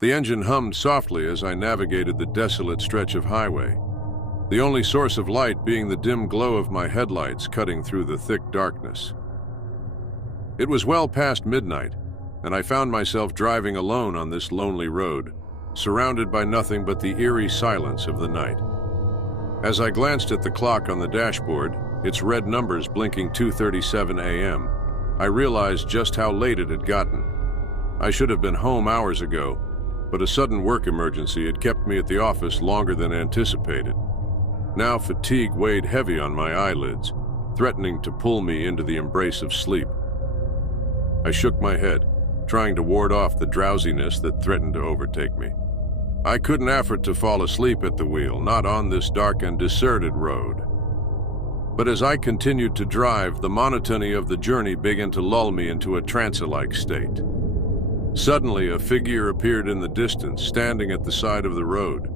The engine hummed softly as I navigated the desolate stretch of highway, the only source of light being the dim glow of my headlights cutting through the thick darkness. It was well past midnight, and I found myself driving alone on this lonely road, surrounded by nothing but the eerie silence of the night. As I glanced at the clock on the dashboard, its red numbers blinking 2:37 a.m., I realized just how late it had gotten. I should have been home hours ago, but a sudden work emergency had kept me at the office longer than anticipated. Now fatigue weighed heavy on my eyelids, threatening to pull me into the embrace of sleep. I shook my head, trying to ward off the drowsiness that threatened to overtake me. I couldn't afford to fall asleep at the wheel, not on this dark and deserted road. But as I continued to drive, the monotony of the journey began to lull me into a trance-like state. Suddenly, a figure appeared in the distance, standing at the side of the road.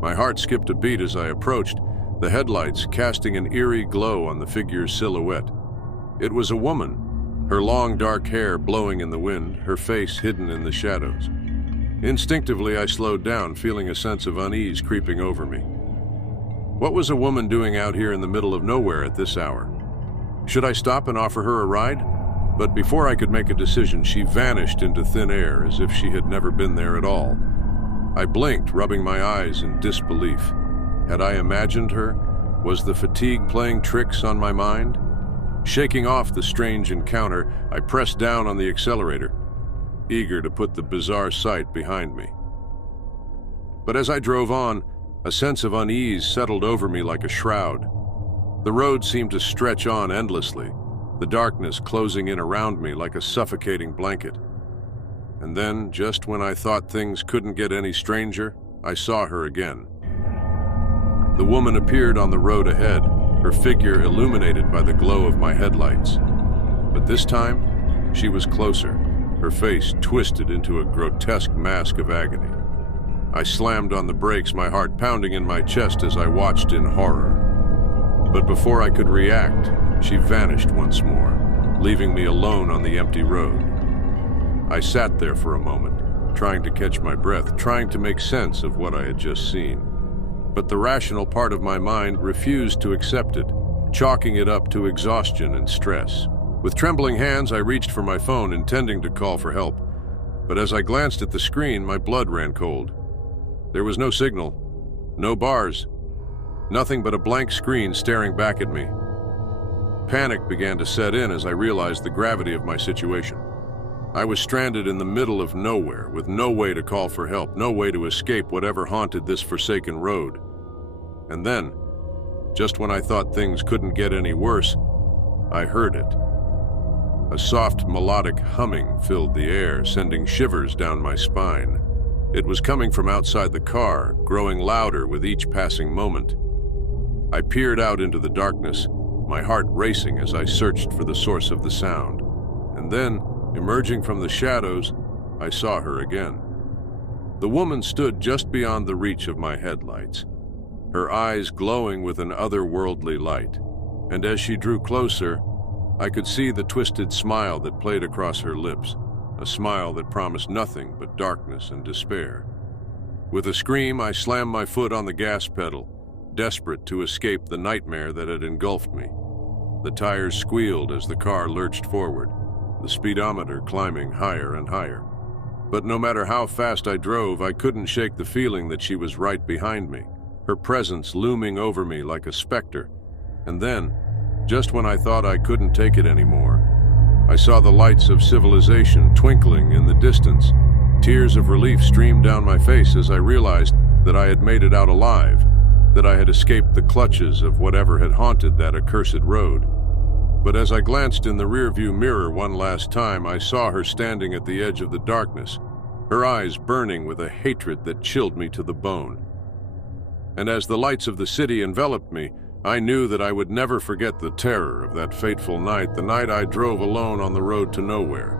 My heart skipped a beat as I approached, the headlights casting an eerie glow on the figure's silhouette. It was a woman, her long dark hair blowing in the wind, her face hidden in the shadows. Instinctively, I slowed down, feeling a sense of unease creeping over me. What was a woman doing out here in the middle of nowhere at this hour? Should I stop and offer her a ride? But before I could make a decision, she vanished into thin air as if she had never been there at all. I blinked, rubbing my eyes in disbelief. Had I imagined her? Was the fatigue playing tricks on my mind? Shaking off the strange encounter, I pressed down on the accelerator, eager to put the bizarre sight behind me. But as I drove on, a sense of unease settled over me like a shroud. The road seemed to stretch on endlessly, the darkness closing in around me like a suffocating blanket. And then, just when I thought things couldn't get any stranger, I saw her again. The woman appeared on the road ahead, her figure illuminated by the glow of my headlights. But this time, she was closer, her face twisted into a grotesque mask of agony. I slammed on the brakes, my heart pounding in my chest as I watched in horror. But before I could react, she vanished once more, leaving me alone on the empty road. I sat there for a moment, trying to catch my breath, trying to make sense of what I had just seen. But the rational part of my mind refused to accept it, chalking it up to exhaustion and stress. With trembling hands, I reached for my phone, intending to call for help. But as I glanced at the screen, my blood ran cold. There was no signal, no bars, nothing but a blank screen staring back at me. Panic began to set in as I realized the gravity of my situation. I was stranded in the middle of nowhere, with no way to call for help, no way to escape whatever haunted this forsaken road. And then, just when I thought things couldn't get any worse, I heard it. A soft, melodic humming filled the air, sending shivers down my spine. It was coming from outside the car, growing louder with each passing moment. I peered out into the darkness, my heart racing as I searched for the source of the sound. And then, emerging from the shadows, I saw her again. The woman stood just beyond the reach of my headlights, her eyes glowing with an otherworldly light. And as she drew closer, I could see the twisted smile that played across her lips, a smile that promised nothing but darkness and despair. With a scream, I slammed my foot on the gas pedal, desperate to escape the nightmare that had engulfed me. The tires squealed as the car lurched forward, the speedometer climbing higher and higher. But no matter how fast I drove, I couldn't shake the feeling that she was right behind me, her presence looming over me like a specter. And then, just when I thought I couldn't take it anymore, I saw the lights of civilization twinkling in the distance. Tears of relief streamed down my face as I realized that I had made it out alive, that I had escaped the clutches of whatever had haunted that accursed road. But as I glanced in the rearview mirror one last time, I saw her standing at the edge of the darkness, her eyes burning with a hatred that chilled me to the bone. And as the lights of the city enveloped me, I knew that I would never forget the terror of that fateful night, the night I drove alone on the road to nowhere.